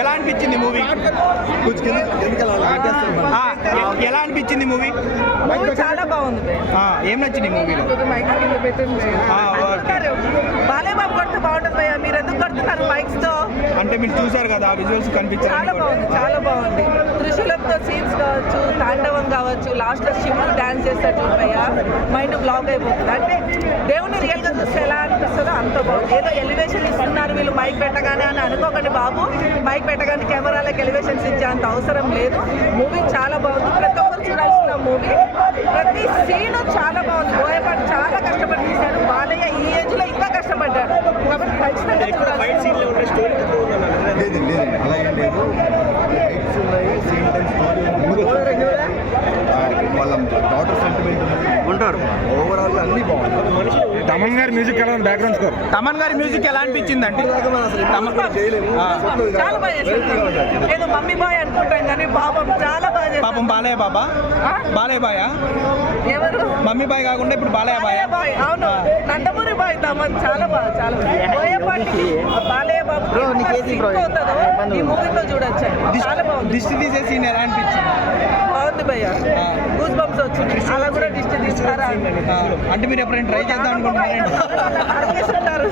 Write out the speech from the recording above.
ఎలా అనిపించింది మూవీ? ఎలా అనిపించింది మూవీ? చాలా బాగుంది. ఏం నచ్చింది మూవీలో? బాలేబాబు కొడితే బాగుంటుంది భయ్యా, మీరు ఎందుకు కొడుతున్నారు మైక్స్ తో? అంటే మీరు చూసారు కదా విజువల్స్ కనిపించారు. చాలా బాగుంది, చాలా బాగుంది. త్రిశూలంతో సీన్స్ కావచ్చు, తాండవం కావచ్చు, లాస్ట్ లో శివుడు డాన్స్ చేస్తాడు చూడయ్యా, మైండ్ బ్లాక్ అయిపోతుంది. అంటే దేవుని రియల్ గా చూస్తే ఎలా అనిపిస్తుందో అంత బాగుంది. ఏదో ఎలివేషన్ ఇస్తున్నారు వీళ్ళు మైక్ పెట్టగానే అని అనుకోకండి బాబు. మైక్ పెట్టగానే కెమెరాలకు ఎలివేషన్స్ ఇచ్చే అంత అవసరం లేదు. మూవీ చాలా బాగుంది, ప్రతి ఒక్కరు చూడాల్సిన మూవీ. ప్రతి సీను చాలా బాగుంది. బోయపాటి చాలా కష్టపడి తీశాడు. బాలయ్య ఈ ఏజ్ లో ఇంకా కష్టపడ్డాడు కాబట్టి ఖచ్చితంగా చూడాలి. అలా ఏం లేదు, ఫైట్స్ ఉన్నాయి, సేమ్ టైం స్టోరీ వాళ్ళ డాటర్ సెంటిమెంట్ ఉంటారు. ఓవరాల్ అన్ని బాగుంది. తమన్ గారి మ్యూజిక్ ఎలా ఉంది? బ్యాక్గ్రౌండ్ స్కోర్ తమన్ గారి మ్యూజిక్ ఎలా అనిపించింది అంటే? చాలా బాగా చేశాడు. ఏదో మమ్మీ బాయ్ అనుకుంటాం కానీ పాపం చాలా బాగా చేశాడు. పాపం బాలయ్య బాబా, బాలయ్య బాయా? ఎవరు మమ్మీ బాయ్ కాకుండా ఇప్పుడు బాలయ్య బాయ్. బాయ్ అవును, నందమూరి బాయ్ తమన్ చాలా బాగా, చాలా బోయపాటికి బాలయ్య బాబు అవుతుందో ఈ మూవీతో చూడొచ్చు. చాలా బాగుంది. దిష్టి తీసే సీన్ ఎలా అనిపించింది? బాగుంది భయ్య, గూస్ బంప్స్ వచ్చింది. అలా కూడా దిష్టి తీస్తారా అంటే మీరు ఎప్పుడైనా ట్రై చేద్దాం అనుకుంటున్నారండి? అడిగేస్తున్నారు.